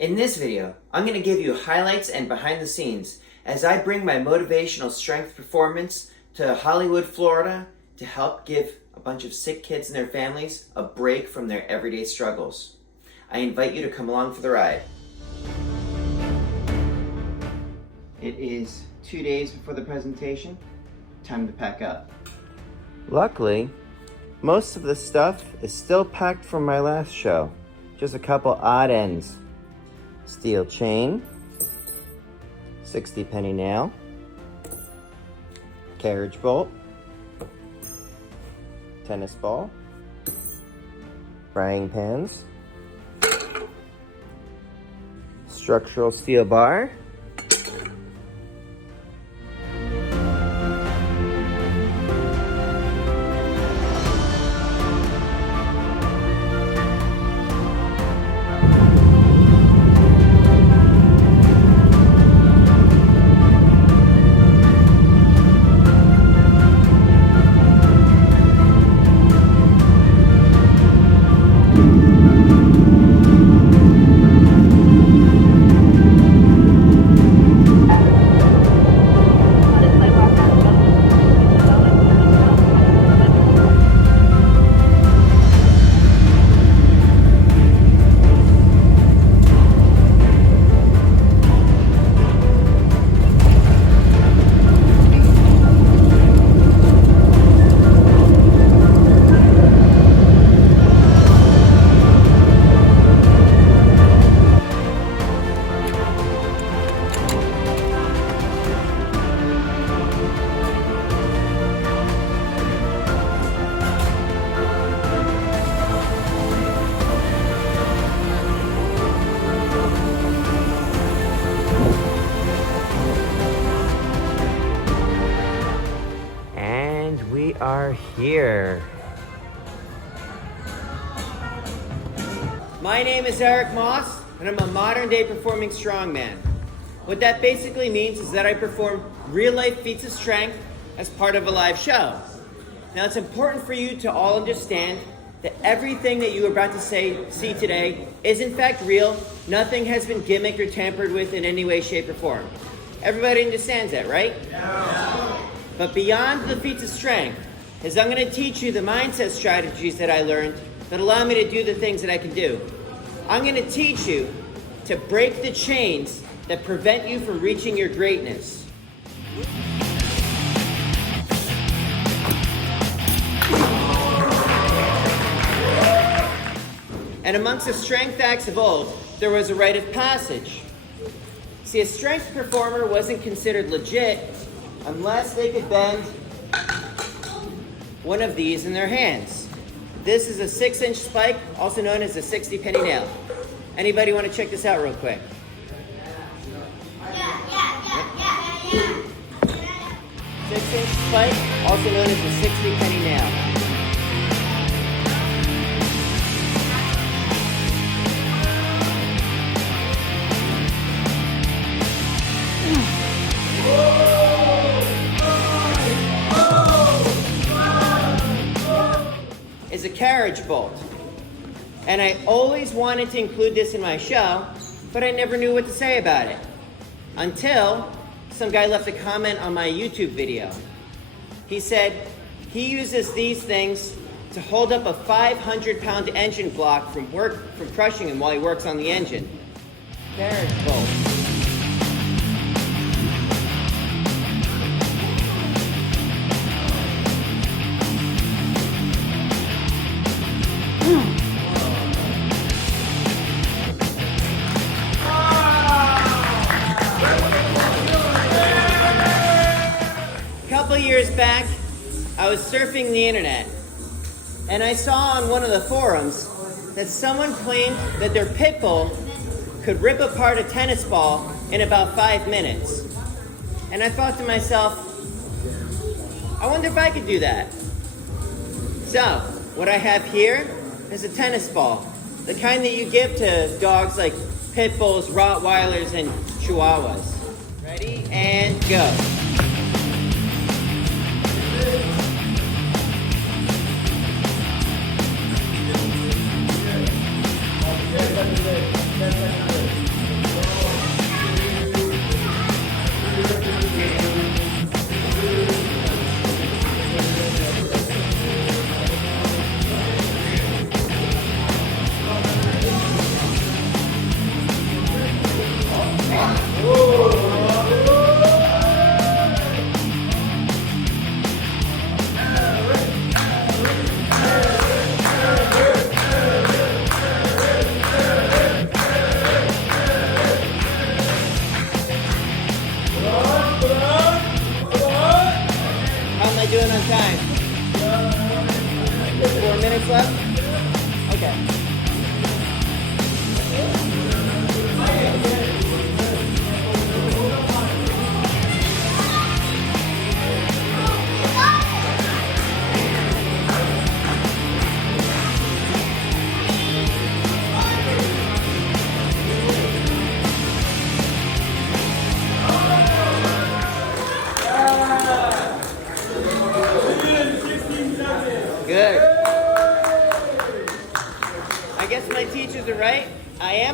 In this video, I'm going to give you highlights and behind the scenes as I bring my motivational strength performance to Hollywood, Florida to help give a bunch of sick kids and their families a break from their everyday struggles. I invite you to come along for the ride. It is 2 days before the presentation. Time to pack up. Luckily, most of the stuff is still packed from my last show. Just a couple odd ends. Steel chain, 60 penny nail, carriage bolt, tennis ball, frying pans, structural steel bar, we are here. My name is Eric Moss, and I'm a modern-day performing strongman. What that basically means is that I perform real-life feats of strength as part of a live show. Now, it's important for you to all understand that everything that you are about to see today is in fact real. Nothing has been gimmicked or tampered with in any way, shape, or form. Everybody understands that, right? Yeah. But beyond the feats of strength is I'm going to teach you the mindset strategies that I learned that allow me to do the things that I can do. I'm going to teach you to break the chains that prevent you from reaching your greatness. And amongst the strength acts of old, there was a rite of passage. See, a strength performer wasn't considered legit unless they could bend one of these in their hands. This is a 6-inch spike, also known as a 60 penny nail. Anybody want to check this out real quick? Yeah. 6-inch spike, also known as a 60 penny nail. Is a carriage bolt. And I always wanted to include this in my show, but I never knew what to say about it. Until some guy left a comment on my YouTube video. He said he uses these things to hold up a 500-pound engine block from crushing him while he works on the engine. Carriage bolt. Years back, I was surfing the internet and I saw on one of the forums that someone claimed that their pit bull could rip apart a tennis ball in about 5 minutes. And I thought to myself, I wonder if I could do that. So, what I have here is a tennis ball, the kind that you give to dogs like pit bulls, Rottweilers, and Chihuahuas. Ready, and go.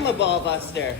I'm a ball buster.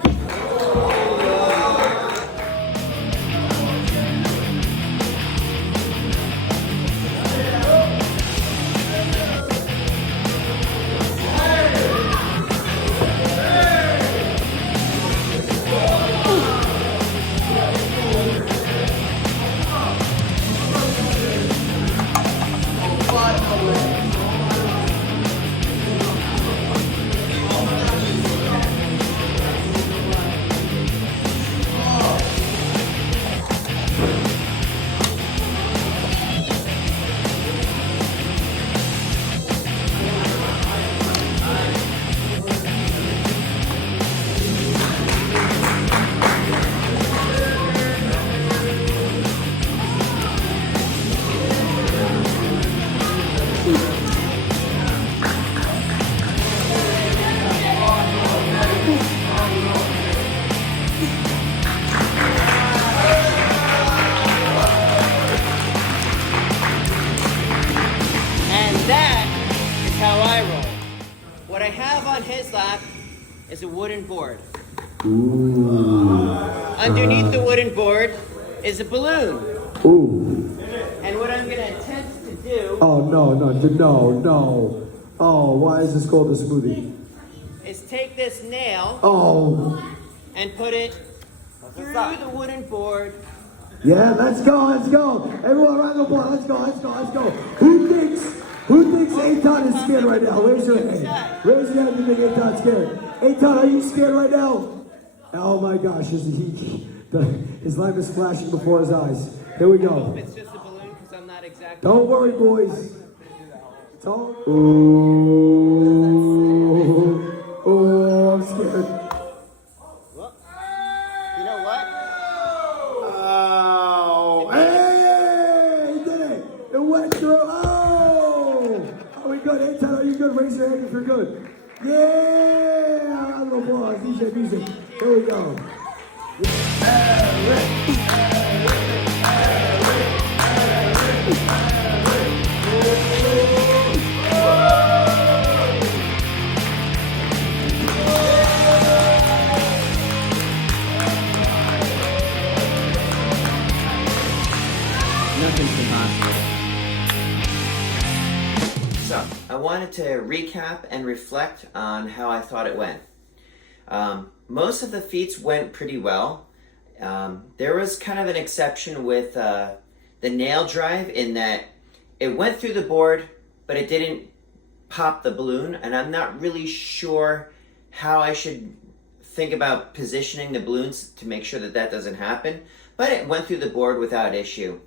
How I roll. What I have on his lap is a wooden board. Ooh. Underneath the wooden board is a balloon. Ooh. And what I'm going to attempt to do... Oh, no. Oh, why is this called a smoothie? ...is take this nail... Oh. ...and put it through the wooden board. Yeah, let's go. Everyone around the board, let's go. Who thinks Eitan is scared right now? Raise your hand. Raise your hand if you think Eitan's scared. Eitan, are you scared right now? Oh my gosh, his life is flashing before his eyes. Here we I hope go. it's just a balloon because I'm not exactly... Don't worry, boys. Ooh, I'm scared. Well, you know what? Oh, hey, he did it. It went through. Oh, are we good? Hey, Tyler, are you good? Raise your hand if you're good. Yeah, round of applause. DJ music. Here we go. Nothing's impossible. So, I wanted to recap and reflect on how I thought it went. Most of the feats went pretty well. There was kind of an exception with the nail drive in that it went through the board, but it didn't pop the balloon, and I'm not really sure how I should think about positioning the balloons to make sure that that doesn't happen, but it went through the board without issue.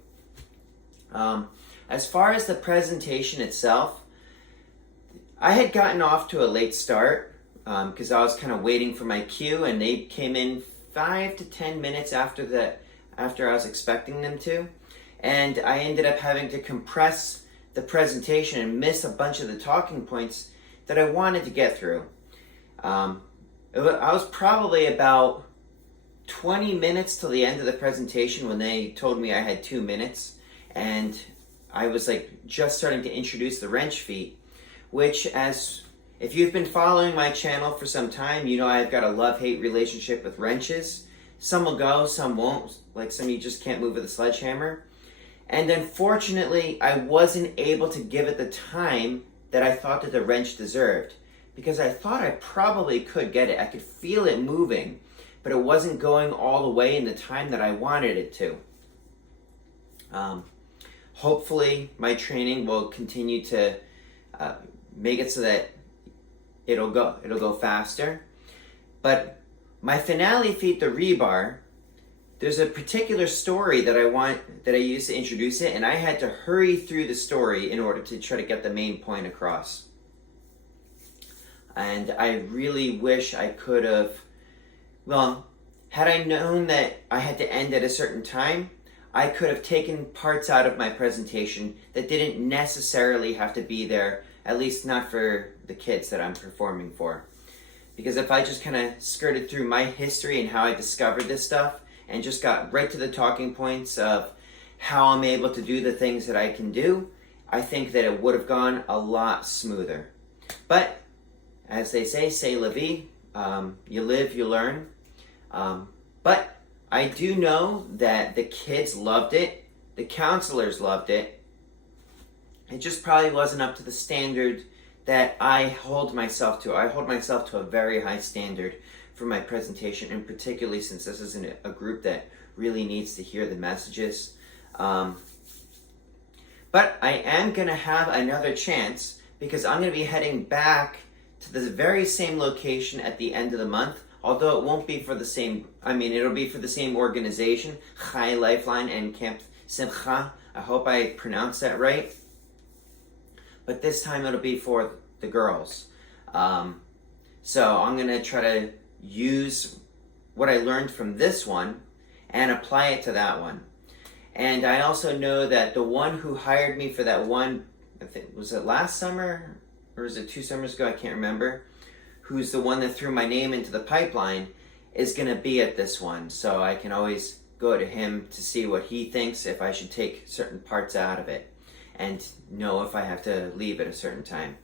As far as the presentation itself, I had gotten off to a late start because I was kind of waiting for my cue, and they came in 5 to 10 minutes after I was expecting them to, and I ended up having to compress the presentation and miss a bunch of the talking points that I wanted to get through. I was probably about 20 minutes till the end of the presentation when they told me I had 2 minutes, and I was like just starting to introduce the wrench feat, which, as if you've been following my channel for some time, you know I've got a love-hate relationship with wrenches. Some will go, some won't. Like some you just can't move with a sledgehammer. And unfortunately, I wasn't able to give it the time that I thought that the wrench deserved, because I thought I probably could get it. I could feel it moving, but it wasn't going all the way in the time that I wanted it to. Hopefully, my training will continue to make it so that it'll go faster. But my finale feat, the rebar, there's a particular story that I used to introduce it, and I had to hurry through the story in order to try to get the main point across. And I really wish I could have, well, had I known that I had to end at a certain time, I could have taken parts out of my presentation that didn't necessarily have to be there, at least not for the kids that I'm performing for. Because if I just kind of skirted through my history and how I discovered this stuff and just got right to the talking points of how I'm able to do the things that I can do, I think that it would have gone a lot smoother. But, as they say, c'est la vie. You live, you learn. But I do know that the kids loved it, the counselors loved it. It just probably wasn't up to the standard that I hold myself to. I hold myself to a very high standard for my presentation, and particularly since this isn't a group that really needs to hear the messages. But I am going to have another chance because I'm going to be heading back to the very same location at the end of the month, although it won't be for the same, it'll be for the same organization, Chai Lifeline and Camp Simcha. I hope I pronounced that right. But this time it'll be for the girls. So I'm going to try to use what I learned from this one and apply it to that one. And I also know that the one who hired me for that one, I think, was it last summer or was it 2 summers ago? I can't remember. Who's the one that threw my name into the pipeline is going to be at this one. So I can always go to him to see what he thinks, if I should take certain parts out of it, and know if I have to leave at a certain time.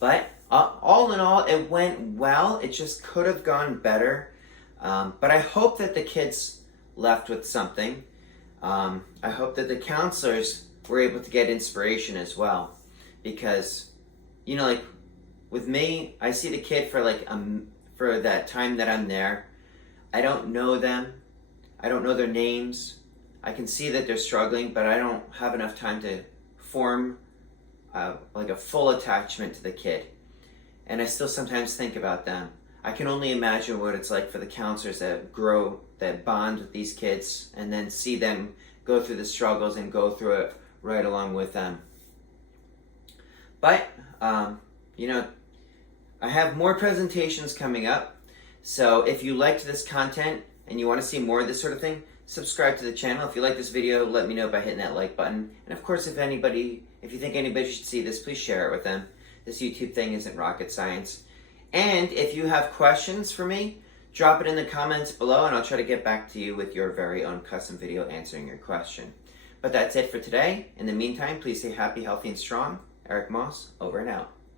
But all in all, it went well. It just could have gone better. But I hope that the kids left with something. I hope that the counselors were able to get inspiration as well. Because, like with me, I see the kid for that time that I'm there. I don't know them. I don't know their names. I can see that they're struggling, but I don't have enough time to form a full attachment to the kid. And I still sometimes think about them. I can only imagine what it's like for the counselors that bond with these kids and then see them go through the struggles and go through it right along with them. But, I have more presentations coming up. So if you liked this content and you want to see more of this sort of thing, subscribe to the channel. If you like this video, let me know by hitting that like button. And of course, if you think anybody should see this, please share it with them. This YouTube thing isn't rocket science. And if you have questions for me, drop it in the comments below and I'll try to get back to you with your very own custom video answering your question. But that's it for today. In the meantime, please stay happy, healthy, and strong. Eric Moss, over and out.